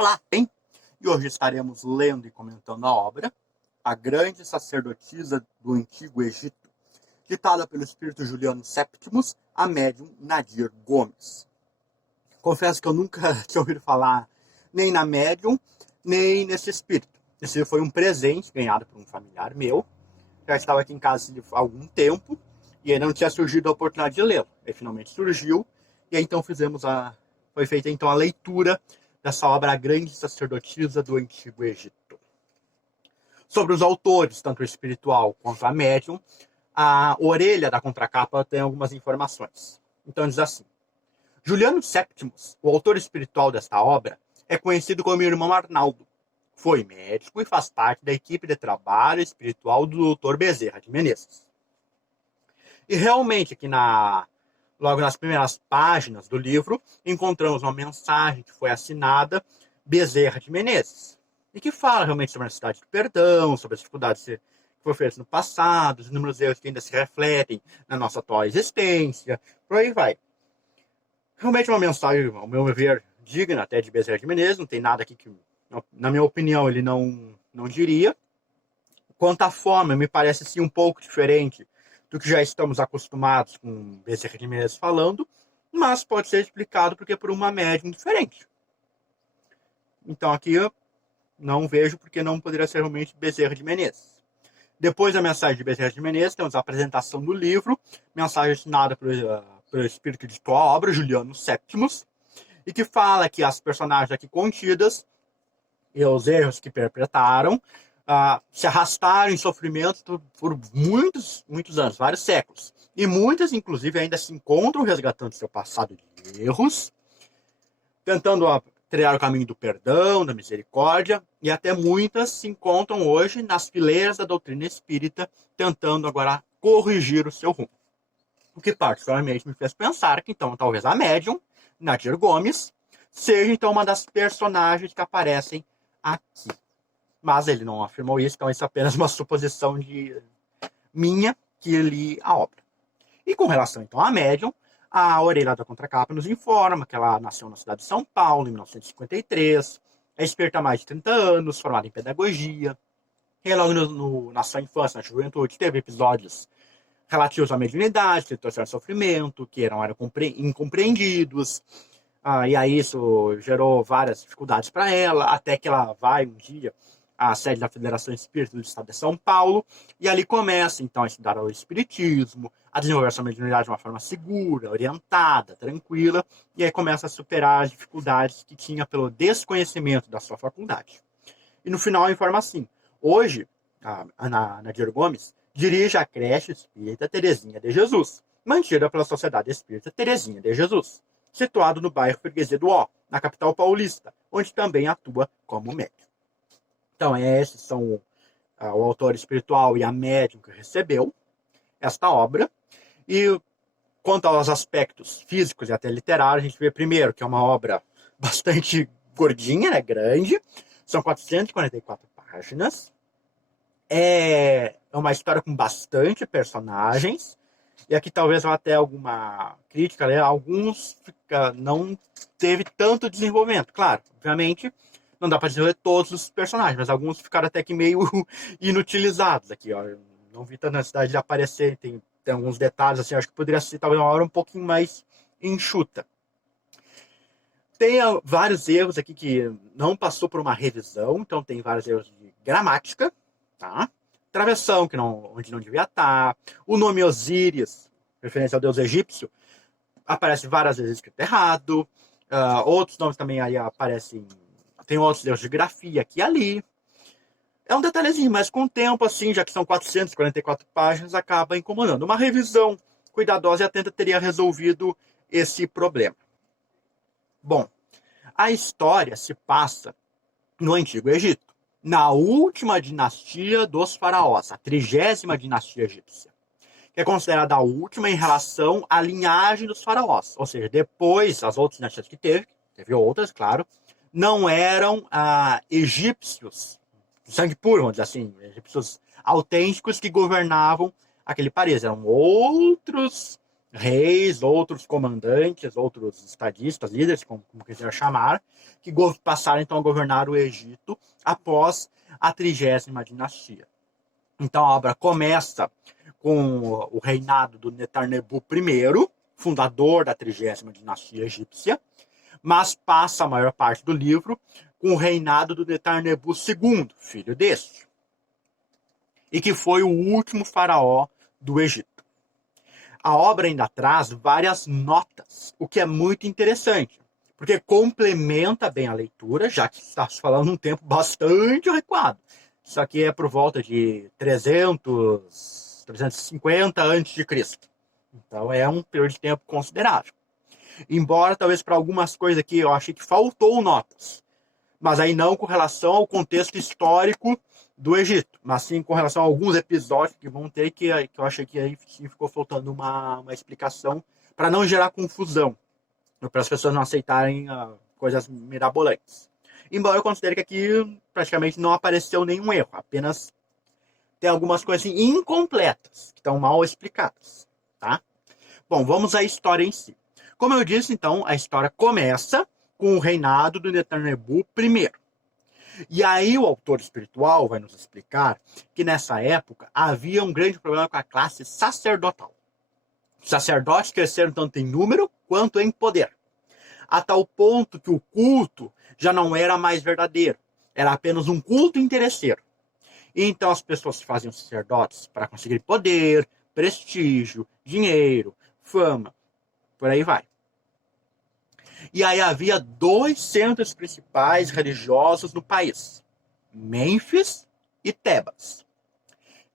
Olá, bem? E hoje estaremos lendo e comentando a obra A Grande Sacerdotisa do Antigo Egito, ditada pelo espírito Juliano Septimus, a médium Nadir Gomes. Confesso que eu nunca tinha ouvido falar nem na médium, nem nesse espírito. Esse foi um presente ganhado por um familiar meu. Já estava aqui em casa há algum tempo e ainda não tinha surgido a oportunidade de lê-lo. Ele finalmente surgiu e aí então foi feita então a leitura dessa obra A Grande Sacerdotisa do Antigo Egito. Sobre os autores, tanto o espiritual quanto a médium, a orelha da contracapa tem algumas informações. Então diz assim: Juliano Septimus, o autor espiritual desta obra, é conhecido como irmão Arnaldo. Foi médico e faz parte da equipe de trabalho espiritual do Dr. Bezerra de Menezes. E realmente aqui logo nas primeiras páginas do livro, encontramos uma mensagem que foi assinada Bezerra de Menezes, e que fala realmente sobre a necessidade do perdão, sobre as dificuldades que foram feitas no passado, os inúmeros erros que ainda se refletem na nossa atual existência, por aí vai. Realmente uma mensagem, ao meu ver, digna até de Bezerra de Menezes, não tem nada aqui que, na minha opinião, ele não diria. Quanto à forma, me parece sim um pouco diferente do que já estamos acostumados com Bezerra de Menezes falando, mas pode ser explicado porque é por uma médium diferente. Então aqui eu não vejo porque não poderia ser realmente Bezerra de Menezes. Depois da mensagem de Bezerra de Menezes, temos a apresentação do livro, mensagem assinada pelo espírito de tua obra, Juliano Septimus, e que fala que as personagens aqui contidas e os erros que perpetraram se arrastaram em sofrimento por muitos anos, vários séculos. E muitas, inclusive, ainda se encontram resgatando seu passado de erros, tentando trilhar o caminho do perdão, da misericórdia, e até muitas se encontram hoje nas fileiras da doutrina espírita, tentando agora corrigir o seu rumo. O que particularmente me fez pensar que, então, talvez a médium, Nadir Gomes, seja, então, uma das personagens que aparecem aqui. Mas ele não afirmou isso, então isso é apenas uma suposição minha que li a obra. E com relação, então, à médium, a orelha da contracapa nos informa que ela nasceu na cidade de São Paulo, em 1953, é espírita há mais de 30 anos, formada em pedagogia, e logo na sua infância, na juventude, teve episódios relativos à mediunidade, que trouxeram sofrimento, que eram incompreendidos, e aí isso gerou várias dificuldades para ela, até que ela vai um dia à sede da Federação Espírita do Estado de São Paulo, e ali começa, então, a estudar o espiritismo, a desenvolver sua mediunidade de uma forma segura, orientada, tranquila, e aí começa a superar as dificuldades que tinha pelo desconhecimento da sua faculdade. E no final informa assim: hoje, a Nadir Gomes dirige a creche espírita Terezinha de Jesus, mantida pela Sociedade Espírita Terezinha de Jesus, situado no bairro Freguesia do Ó, na capital paulista, onde também atua como médium. Então, esses são o autor espiritual e a médium que recebeu esta obra. E quanto aos aspectos físicos e até literários, a gente vê primeiro que é uma obra bastante gordinha, né, grande, são 444 páginas, é uma história com bastante personagens, e aqui talvez vá até alguma crítica, né? Alguns não teve tanto desenvolvimento, claro, obviamente não dá para desenvolver todos os personagens, mas alguns ficaram até que meio inutilizados aqui, ó. Eu não vi tanta necessidade de aparecer, tem alguns detalhes, assim, acho que poderia ser talvez uma hora um pouquinho mais enxuta. Tem vários erros aqui que não passou por uma revisão, então tem vários erros de gramática, tá? Travessão, onde não devia estar. O nome Osíris, referência ao deus egípcio, aparece várias vezes escrito errado. Outros nomes também aí aparecem. Tem outros erros de grafia aqui e ali. É um detalhezinho, mas com o tempo, assim, já que são 444 páginas, acaba incomodando. Uma revisão cuidadosa e atenta teria resolvido esse problema. Bom, a história se passa no Antigo Egito, na última dinastia dos faraós, a 30ª dinastia egípcia, que é considerada a última em relação à linhagem dos faraós. Ou seja, depois, as outras dinastias que teve outras, claro, não eram egípcios, sangue puro, vamos dizer assim, egípcios autênticos que governavam aquele país. Eram outros reis, outros comandantes, outros estadistas, líderes, como quiser chamar, que passaram então a governar o Egito após a 30ª dinastia. Então a obra começa com o reinado do Netarnebu I, fundador da 30ª dinastia egípcia, mas passa a maior parte do livro com o reinado do Netarnebu II, filho deste, e que foi o último faraó do Egito. A obra ainda traz várias notas, o que é muito interessante, porque complementa bem a leitura, já que está se falando um tempo bastante recuado. Isso aqui é por volta de 350 a.C. Então é um período de tempo considerável. Embora talvez para algumas coisas aqui eu achei que faltou notas, mas aí não com relação ao contexto histórico do Egito, mas sim com relação a alguns episódios que vão ter que eu achei que aí ficou faltando uma explicação para não gerar confusão, para as pessoas não aceitarem coisas mirabolantes. Embora eu considere que aqui praticamente não apareceu nenhum erro, apenas tem algumas coisas assim, incompletas, que estão mal explicadas, tá? Bom, vamos à história em si. Como eu disse, então, a história começa com o reinado do Netarnebu I. E aí o autor espiritual vai nos explicar que nessa época havia um grande problema com a classe sacerdotal. Os sacerdotes cresceram tanto em número quanto em poder, a tal ponto que o culto já não era mais verdadeiro, era apenas um culto interesseiro. E então as pessoas se faziam sacerdotes para conseguir poder, prestígio, dinheiro, fama, por aí vai. E aí havia 2 centros principais religiosos no país, Mênfis e Tebas.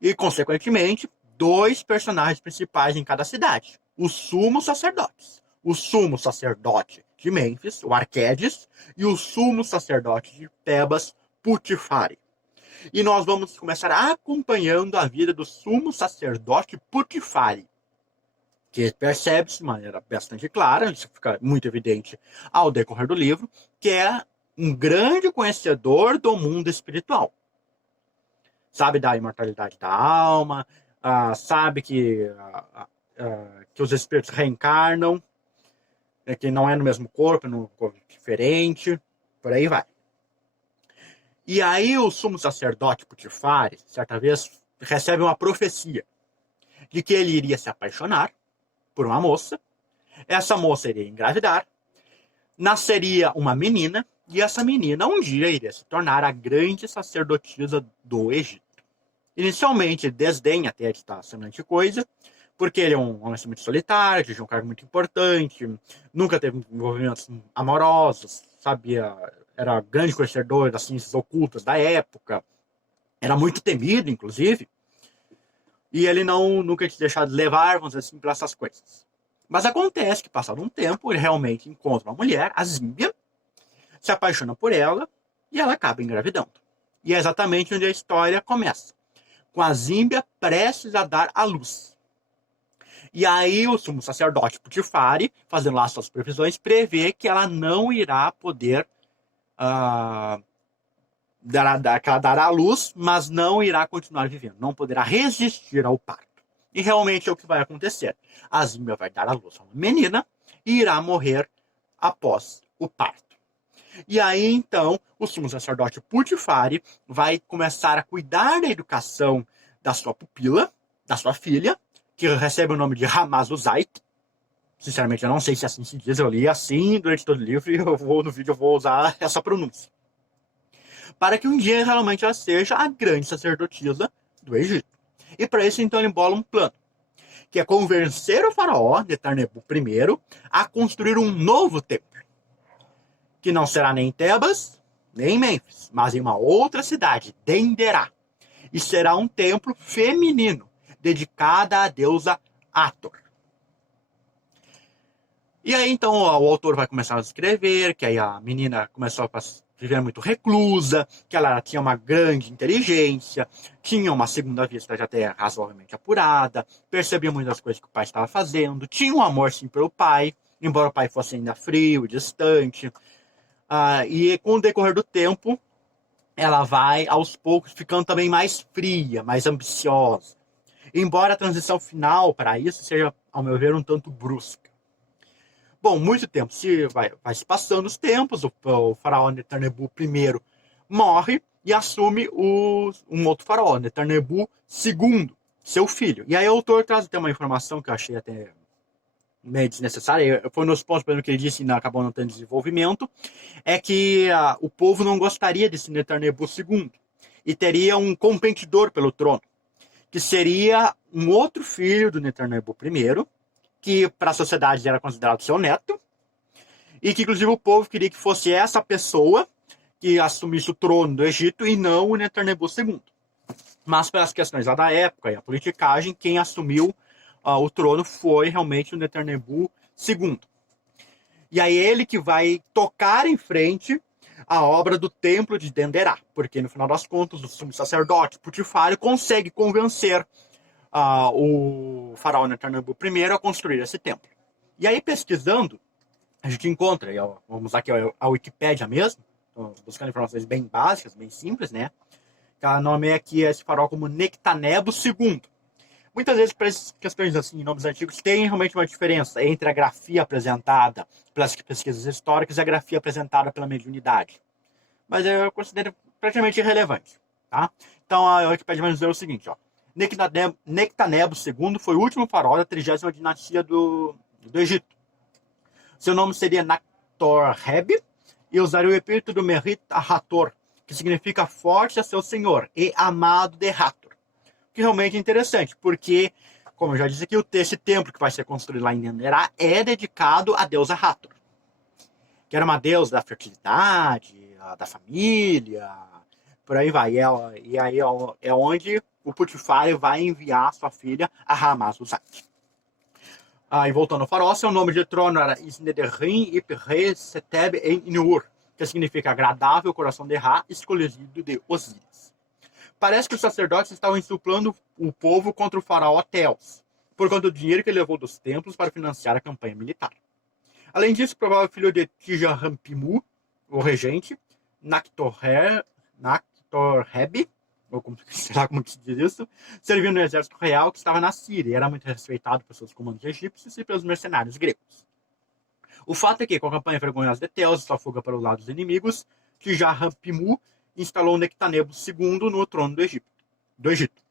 E, consequentemente, 2 personagens principais em cada cidade, os sumos sacerdotes. O sumo sacerdote de Mênfis, o Arquedes, e o sumo sacerdote de Tebas, Putifari. E nós vamos começar acompanhando a vida do sumo sacerdote Putifari, que percebe-se de maneira bastante clara, isso fica muito evidente ao decorrer do livro, que é um grande conhecedor do mundo espiritual. Sabe da imortalidade da alma, sabe que os espíritos reencarnam, que não é no mesmo corpo, é num corpo diferente, por aí vai. E aí o sumo sacerdote Putifari, certa vez, recebe uma profecia de que ele iria se apaixonar por uma moça, essa moça iria engravidar, nasceria uma menina, e essa menina um dia iria se tornar a grande sacerdotisa do Egito. Inicialmente, desdenha até de estar semelhante coisa, porque ele é um homem muito solitário, tinha um cargo muito importante, nunca teve envolvimentos amorosos, sabia, era grande conhecedor das ciências ocultas da época, era muito temido, inclusive, e ele nunca tinha deixado de levar, vamos dizer assim, por essas coisas. Mas acontece que, passado um tempo, ele realmente encontra uma mulher, a Zímbia, se apaixona por ela e ela acaba engravidando. E é exatamente onde a história começa, com a Zímbia prestes a dar à luz. E aí o sumo sacerdote Putifari, fazendo lá suas previsões, prevê que ela não irá poder dar à luz, mas não irá continuar vivendo, não poderá resistir ao parto. E realmente é o que vai acontecer. A Zímbia vai dar à luz a uma menina e irá morrer após o parto. E aí, então, o sumo sacerdote Putifari vai começar a cuidar da educação da sua pupila, da sua filha, que recebe o nome de Ramazuzait. Sinceramente, eu não sei se assim se diz, eu li assim durante todo o livro e no vídeo eu vou usar essa pronúncia. Para que um dia realmente ela seja a grande sacerdotisa do Egito. E para isso, então, ele embola um plano, que é convencer o faraó, Netarnebu I, a construir um novo templo, que não será nem em Tebas, nem em Mênfis, mas em uma outra cidade, Denderá. E será um templo feminino, dedicado à deusa Hathor. E aí, então, o autor vai começar a escrever que aí a menina começou a viver muito reclusa, que ela tinha uma grande inteligência, tinha uma segunda vista já até razoavelmente apurada, percebia muitas coisas que o pai estava fazendo, tinha um amor, sim, pelo pai, embora o pai fosse ainda frio, distante. E com o decorrer do tempo, ela vai, aos poucos, ficando também mais fria, mais ambiciosa. Embora a transição final para isso seja ao meu ver, um tanto brusca. Bom, muito tempo vai se passando os tempos, o faraó Netanyahu I morre e assume um outro faraó, Netanyahu II, seu filho. E aí o autor traz até uma informação que eu achei até meio desnecessária, foi nos pontos que ele disse e acabou não tendo desenvolvimento, é que o povo não gostaria desse Netanyahu II e teria um competidor pelo trono, que seria um outro filho do Netanyahu I, que para a sociedade era considerado seu neto, e que inclusive o povo queria que fosse essa pessoa que assumisse o trono do Egito e não o Netanyahu II. Mas pelas questões lá da época e a politicagem, quem assumiu o trono foi realmente o Netanyahu II. E aí ele que vai tocar em frente a obra do templo de Denderá, porque no final das contas o sumo sacerdote Putifário consegue convencer o faraó Netanyahu I a construir esse templo. E aí pesquisando, a gente encontra, vamos usar aqui a Wikipédia mesmo, buscando informações bem básicas, bem simples, né? Ela nomeia aqui esse faraó como Nectanebo II. Muitas vezes, para essas questões assim, em nomes antigos, tem realmente uma diferença entre a grafia apresentada pelas pesquisas históricas e a grafia apresentada pela mediunidade. Mas eu considero praticamente irrelevante. Tá? Então a Wikipédia vai dizer o seguinte: Nectanebo II foi o último faraó da 30ª dinastia do Egito. Seu nome seria Nactor-Heb e usaria o epíteto do Merit Hathor, que significa forte a seu senhor e amado de Hathor. Que realmente é interessante, porque, como eu já disse aqui, esse templo que vai ser construído lá em Denderá é dedicado à deusa Hathor, que era uma deusa da fertilidade, da família, por aí vai. E aí é onde o Putifário vai enviar sua filha a Ramazuzat. E voltando ao faraó, seu nome de trono era Isnederim Ipre Seteb en Inur, que significa agradável coração de Ra, escolhido de Osíris. Parece que os sacerdotes estavam insuplando o povo contra o faraó Teos, por conta do dinheiro que ele levou dos templos para financiar a campanha militar. Além disso, o provável filho de Tijarampimu, o regente, Nactor-Heb, ou será como se diz isso, serviu no exército real que estava na Síria e era muito respeitado por seus comandos egípcios e pelos mercenários gregos. O fato é que, com a campanha vergonhosa de Teos e sua fuga para o lado dos inimigos, Tijarampimu instalou Nectanebo II no trono do Egito.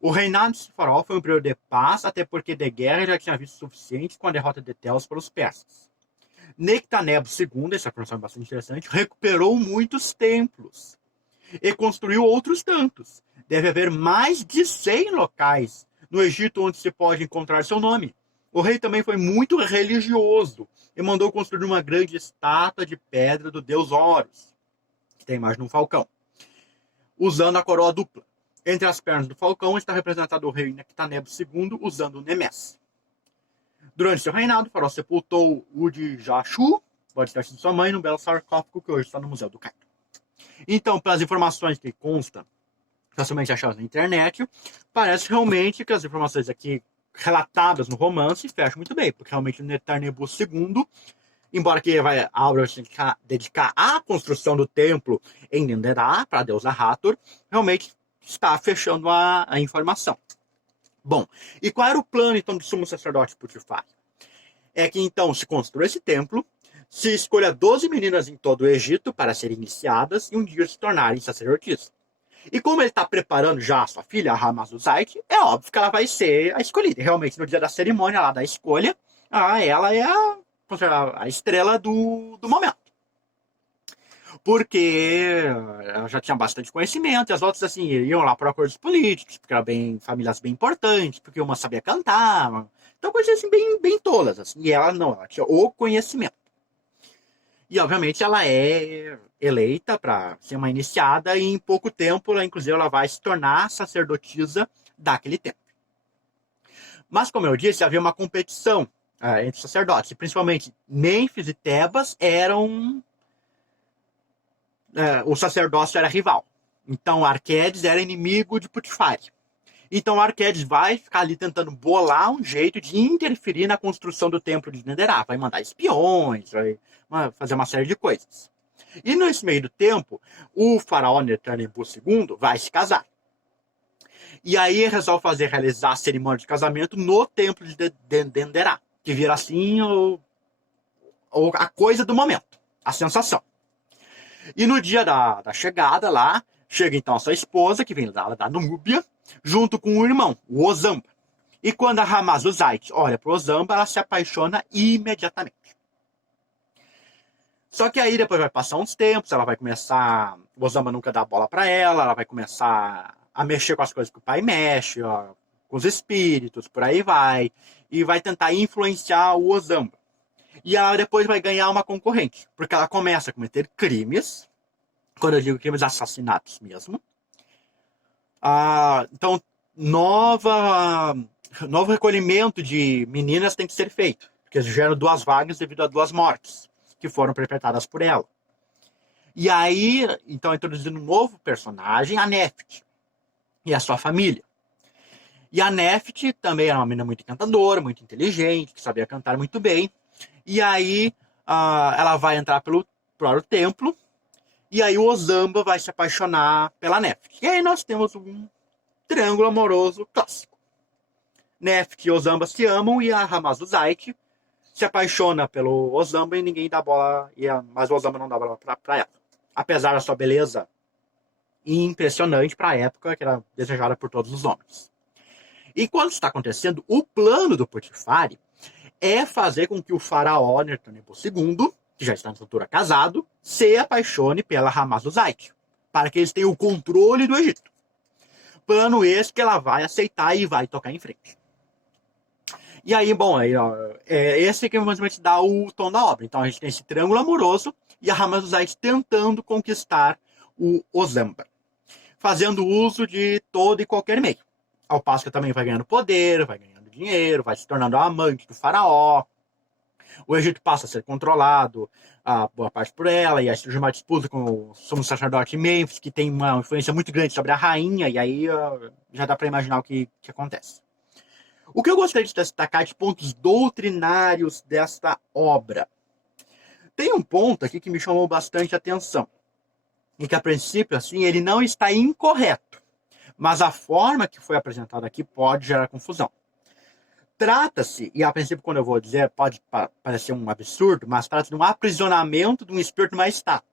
O reinado desse faraó foi um período de paz, até porque de guerra já tinha visto o suficiente com a derrota de Teos para os persas. Nectanebo II, essa informação é bastante interessante, recuperou muitos templos e construiu outros tantos. Deve haver mais de 100 locais no Egito onde se pode encontrar seu nome. O rei também foi muito religioso e mandou construir uma grande estátua de pedra do deus Horus, que tem a imagem de um falcão, usando a coroa dupla. Entre as pernas do falcão está representado o rei Nectanebo II usando o Nemes. Durante seu reinado, o faraó sepultou o de Jashu, pode ter sido sua mãe, num belo sarcófago que hoje está no Museu do Cairo. Então, pelas informações que constam, facilmente achadas na internet, parece realmente que as informações aqui relatadas no romance fecham muito bem, porque realmente o Netanyahu II, embora que a obra vai dedicar à construção do templo em Denderá, para a deusa Hathor, realmente está fechando a informação. Bom, e qual era o plano então do sumo sacerdote Putifário? É que então se construa esse templo, se escolha 12 meninas em todo o Egito para serem iniciadas e um dia se tornarem sacerdotisas. E como ele está preparando já a sua filha, a Ramazuzait, é óbvio que ela vai ser a escolhida. Realmente, no dia da cerimônia lá da escolha, ela é a estrela do momento. Porque ela já tinha bastante conhecimento, e as outras, assim, iam lá por acordos políticos, porque eram famílias bem importantes, porque uma sabia cantar. Então, coisas assim, bem tolas. Assim, e ela não, ela tinha o conhecimento. E, obviamente, ela é eleita para ser uma iniciada e, em pouco tempo, inclusive, ela vai se tornar sacerdotisa daquele tempo. Mas, como eu disse, havia uma competição entre sacerdotes. E, principalmente, Mênfis e Tebas eram... o sacerdócio era rival. Então, Arquedes era inimigo de Putifário. Então, Arquedes vai ficar ali tentando bolar um jeito de interferir na construção do templo de Denderá. Vai mandar espiões, vai fazer uma série de coisas. E nesse meio do tempo, o faraó Netanyahu II vai se casar. E aí resolve realizar a cerimônia de casamento no templo de Denderá, que vira assim a coisa do momento, a sensação. E no dia da chegada lá, chega então a sua esposa, que vem da Núbia, junto com o irmão, o Ozamba. E quando a Ramazuzite olha para o Ozamba, ela se apaixona imediatamente. Só que aí depois vai passar uns tempos, ela vai começar... O Ozamba nunca dá bola para ela vai começar a mexer com as coisas que o pai mexe, ó, com os espíritos, por aí vai. E vai tentar influenciar o Ozamba. E ela depois vai ganhar uma concorrente, porque ela começa a cometer crimes, quando eu digo crimes, assassinatos mesmo. Então, novo recolhimento de meninas tem que ser feito, porque geram 2 vagas devido a 2 mortes, que foram perpetradas por ela. E aí, então, introduzindo um novo personagem, a Nefti, e a sua família. E a Nefti também era uma menina muito encantadora, muito inteligente, que sabia cantar muito bem. E aí ela vai entrar para o templo, e aí o Ozamba vai se apaixonar pela Nefti. E aí nós temos um triângulo amoroso clássico. Nefti e Ozamba se amam, e a Ramazuzite se apaixona pelo Ozamba e ninguém dá bola, mas o Ozamba não dá bola para ela. Apesar da sua beleza impressionante para a época, que era desejada por todos os homens. Enquanto isso está acontecendo, o plano do Potifari é fazer com que o faraó Nertanebo II, que já está nessa altura casado, se apaixone pela Ramazuzite, para que eles tenham o controle do Egito. Plano esse que ela vai aceitar e vai tocar em frente. E aí, bom, esse que mais ou menos dá o tom da obra. Então a gente tem esse triângulo amoroso e a Ramazuzite tentando conquistar o Ozamba, fazendo uso de todo e qualquer meio. Ao passo que também vai ganhando poder, vai ganhando dinheiro, vai se tornando amante do faraó. O Egito passa a ser controlado, a boa parte por ela, e aí surge uma disputa com o sumo sacerdote Mênfis, que tem uma influência muito grande sobre a rainha, e aí já dá para imaginar o que acontece. O que eu gostaria de destacar de pontos doutrinários desta obra? Tem um ponto aqui que me chamou bastante atenção, e que a princípio, assim, ele não está incorreto, mas a forma que foi apresentada aqui pode gerar confusão. Trata-se, e a princípio quando eu vou dizer pode parecer um absurdo, mas trata-se de um aprisionamento de um espírito numa estátua.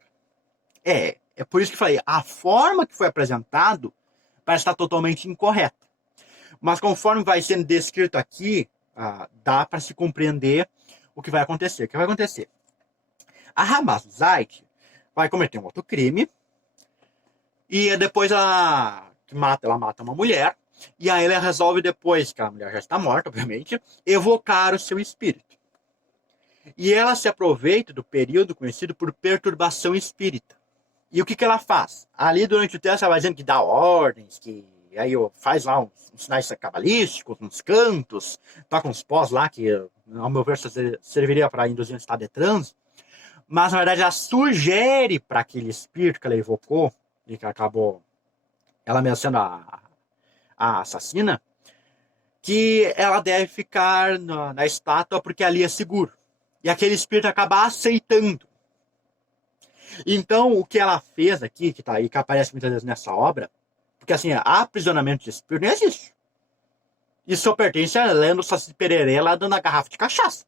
É por isso que eu falei, a forma que foi apresentado parece estar totalmente incorreta. Mas conforme vai sendo descrito aqui, dá para se compreender o que vai acontecer. O que vai acontecer? A Ramazuzite vai cometer um outro crime, e depois ela mata uma mulher, e aí ela resolve, depois que a mulher já está morta, obviamente, evocar o seu espírito. E ela se aproveita do período conhecido por perturbação espírita. E o que ela faz? Ali durante o texto ela vai dizendo que dá ordens, que aí faz lá uns sinais cabalísticos, uns cantos, toca uns pós lá que, ao meu ver, serviria para induzir um estado de transe. Mas, na verdade, ela sugere para aquele espírito que ela evocou, e que acabou ela mesma sendo a assassina, que ela deve ficar na estátua porque ali é seguro. E aquele espírito acaba aceitando. Então, o que ela fez aqui, que tá aí, que aparece muitas vezes nessa obra, porque assim, aprisionamento de espírito não existe. Isso só pertence a lenda do Saci Pererê lá dando a garrafa de cachaça.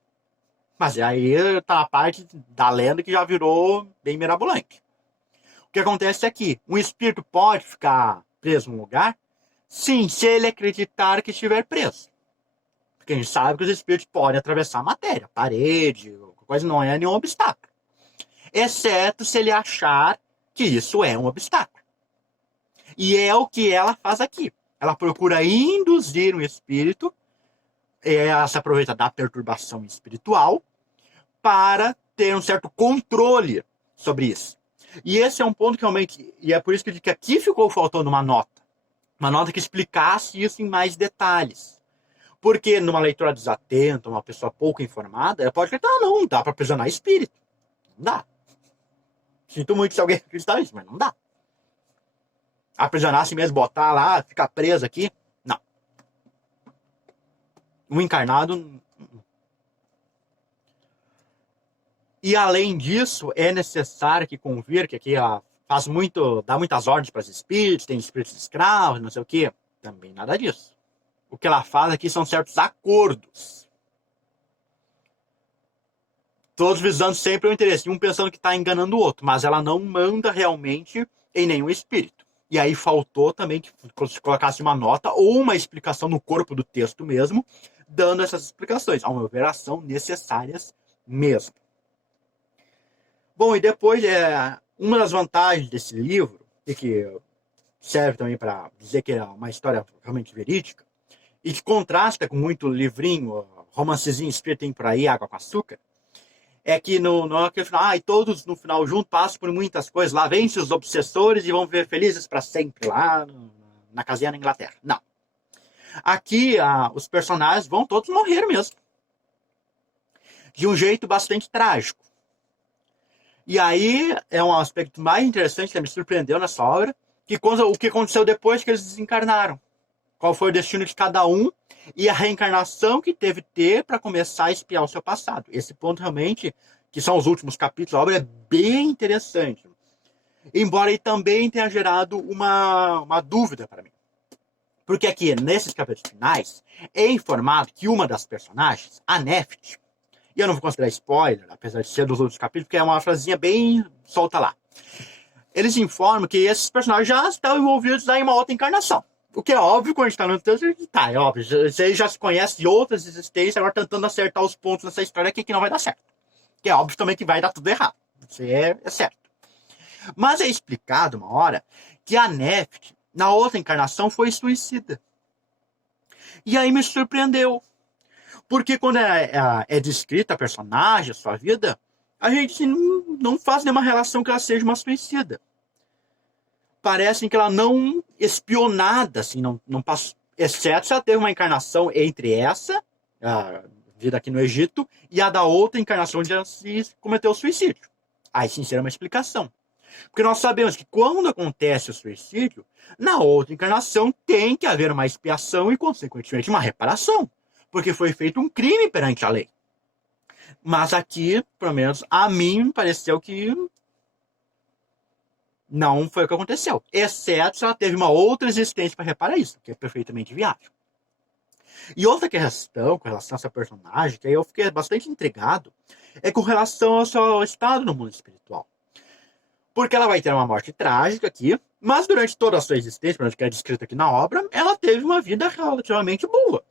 Mas aí tá a parte da lenda que já virou bem mirabolante. O que acontece é que um espírito pode ficar preso num lugar, sim, se ele acreditar que estiver preso. Porque a gente sabe que os espíritos podem atravessar a matéria, parede, coisa não é nenhum obstáculo. Exceto se ele achar que isso é um obstáculo. E é o que ela faz aqui. Ela procura induzir um espírito, ela se aproveita da perturbação espiritual para ter um certo controle sobre isso. E esse é um ponto que realmente, e é por isso que eu digo que aqui ficou faltando uma nota que explicasse isso em mais detalhes. Porque numa leitura desatenta, uma pessoa pouco informada, ela pode acreditar, não dá para aprisionar espírito. Não dá. Sinto muito se alguém acreditar nisso, mas não dá. Aprisionar assim mesmo, botar lá, ficar preso aqui, não. Um encarnado. E além disso, é necessário que convir, que aqui dá muitas ordens para os espíritos, tem espíritos escravos, não sei o quê. Também nada disso. O que ela faz aqui são certos acordos. Todos visando sempre o interesse, um pensando que está enganando o outro, mas ela não manda realmente em nenhum espírito. E aí faltou também que se colocasse uma nota ou uma explicação no corpo do texto mesmo, dando essas explicações. Ao meu ver, são necessárias mesmo. Bom, e depois, uma das vantagens desse livro, e que serve também para dizer que é uma história realmente verídica, e que contrasta com muito livrinho, romancezinho escrito por aí, Água com Açúcar, é que naquele final, todos no final juntos passam por muitas coisas, lá vencem os obsessores e vão viver felizes para sempre lá na casinha na Inglaterra. Não. Aqui, os personagens vão todos morrer mesmo. De um jeito bastante trágico. E aí é um aspecto mais interessante que me surpreendeu nessa obra, que o que aconteceu depois que eles desencarnaram. Qual foi o destino de cada um e a reencarnação que teve que ter para começar a espiar o seu passado. Esse ponto realmente, que são os últimos capítulos da obra, é bem interessante. Embora ele também tenha gerado uma dúvida para mim. Porque aqui, nesses capítulos finais, é informado que uma das personagens, a Neft, e eu não vou considerar spoiler, apesar de ser dos outros capítulos, porque é uma frasinha bem solta lá. Eles informam que esses personagens já estão envolvidos em uma outra encarnação. O que é óbvio quando a gente tá no texto, é óbvio. Você já se conhece de outras existências, agora tentando acertar os pontos nessa história aqui que não vai dar certo. Que é óbvio também que vai dar tudo errado. Isso é certo. Mas é explicado uma hora que a Neft, na outra encarnação, foi suicida. E aí me surpreendeu. Porque quando é descrita a personagem, a sua vida, a gente não faz nenhuma relação que ela seja uma suicida. Parece que ela não espiou nada, assim, não passou, exceto se ela teve uma encarnação entre essa, a vida aqui no Egito, e a da outra encarnação onde ela se cometeu o suicídio. Aí sim seria uma explicação. Porque nós sabemos que quando acontece o suicídio, na outra encarnação tem que haver uma expiação e, consequentemente, uma reparação. Porque foi feito um crime perante a lei. Mas aqui, pelo menos, a mim pareceu que não foi o que aconteceu. Exceto se ela teve uma outra existência para reparar isso, que é perfeitamente viável. E outra questão com relação a essa personagem, que aí eu fiquei bastante intrigado, é com relação ao seu estado no mundo espiritual. Porque ela vai ter uma morte trágica aqui, mas durante toda a sua existência, pelo menos que é descrito aqui na obra, ela teve uma vida relativamente boa.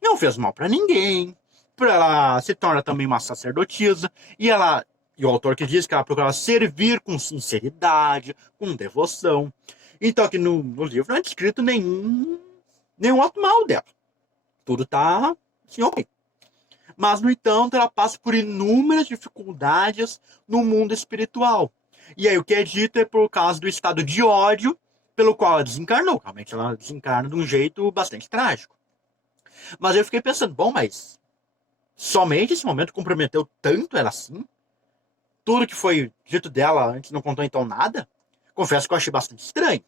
Não fez mal para ninguém, ela se torna também uma sacerdotisa, e o autor que diz que ela procurava servir com sinceridade, com devoção. Então aqui no livro não é descrito nenhum ato mal dela. Tudo está assim, ok. Mas, no entanto, ela passa por inúmeras dificuldades no mundo espiritual. E aí o que é dito é por causa do estado de ódio pelo qual ela desencarnou. Realmente ela desencarna de um jeito bastante trágico. Mas eu fiquei pensando, bom, mas somente esse momento comprometeu tanto ela assim? Tudo que foi dito dela antes não contou então nada? Confesso que eu achei bastante estranho.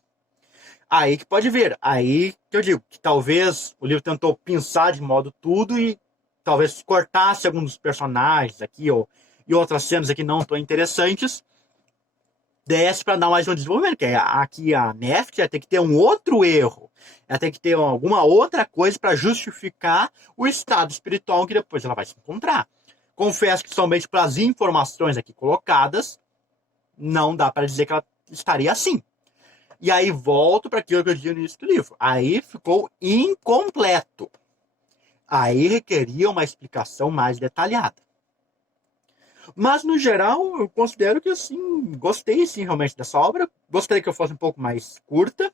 Aí que pode ver, aí que eu digo, que talvez o livro tentou pensar de modo tudo e talvez cortasse alguns dos personagens aqui, e outras cenas aqui não tão interessantes, desse para dar mais um desenvolvimento, que aqui a Neft tem que ter um outro erro, ela tem que ter alguma outra coisa para justificar o estado espiritual que depois ela vai se encontrar. Confesso que somente pelas informações aqui colocadas, não dá para dizer que ela estaria assim. E aí volto para aquilo que eu disse no início do livro. Aí ficou incompleto. Aí requeria uma explicação mais detalhada. Mas, no geral, eu considero que, assim, gostei, sim, realmente dessa obra. Gostaria que eu fosse um pouco mais curta.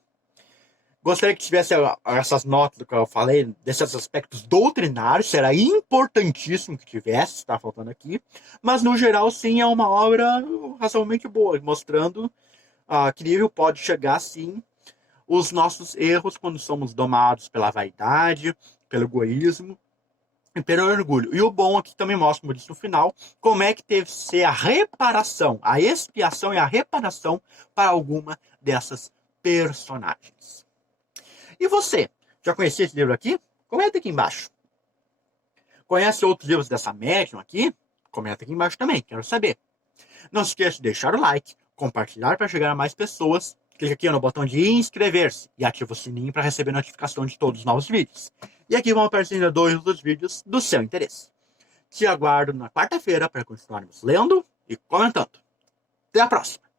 Gostaria que tivesse essas notas do que eu falei, desses aspectos doutrinários. Será importantíssimo que tivesse, está faltando aqui. Mas, no geral, sim, é uma obra razoavelmente boa, mostrando que nível pode chegar, sim, os nossos erros quando somos domados pela vaidade, pelo egoísmo e pelo orgulho. E o bom aqui também mostra, como eu disse no final, como é que teve que ser a reparação, a expiação e a reparação para alguma dessas personagens. E você, já conhecia esse livro aqui? Comenta aqui embaixo. Conhece outros livros dessa médium aqui? Comenta aqui embaixo também, quero saber. Não se esqueça de deixar o like, compartilhar para chegar a mais pessoas clica aqui no botão de inscrever-se e ativa o sininho para receber notificação de todos os novos vídeos. E aqui vão aparecer dois dos vídeos do seu interesse. Te aguardo na quarta-feira para continuarmos lendo e comentando. Até a próxima!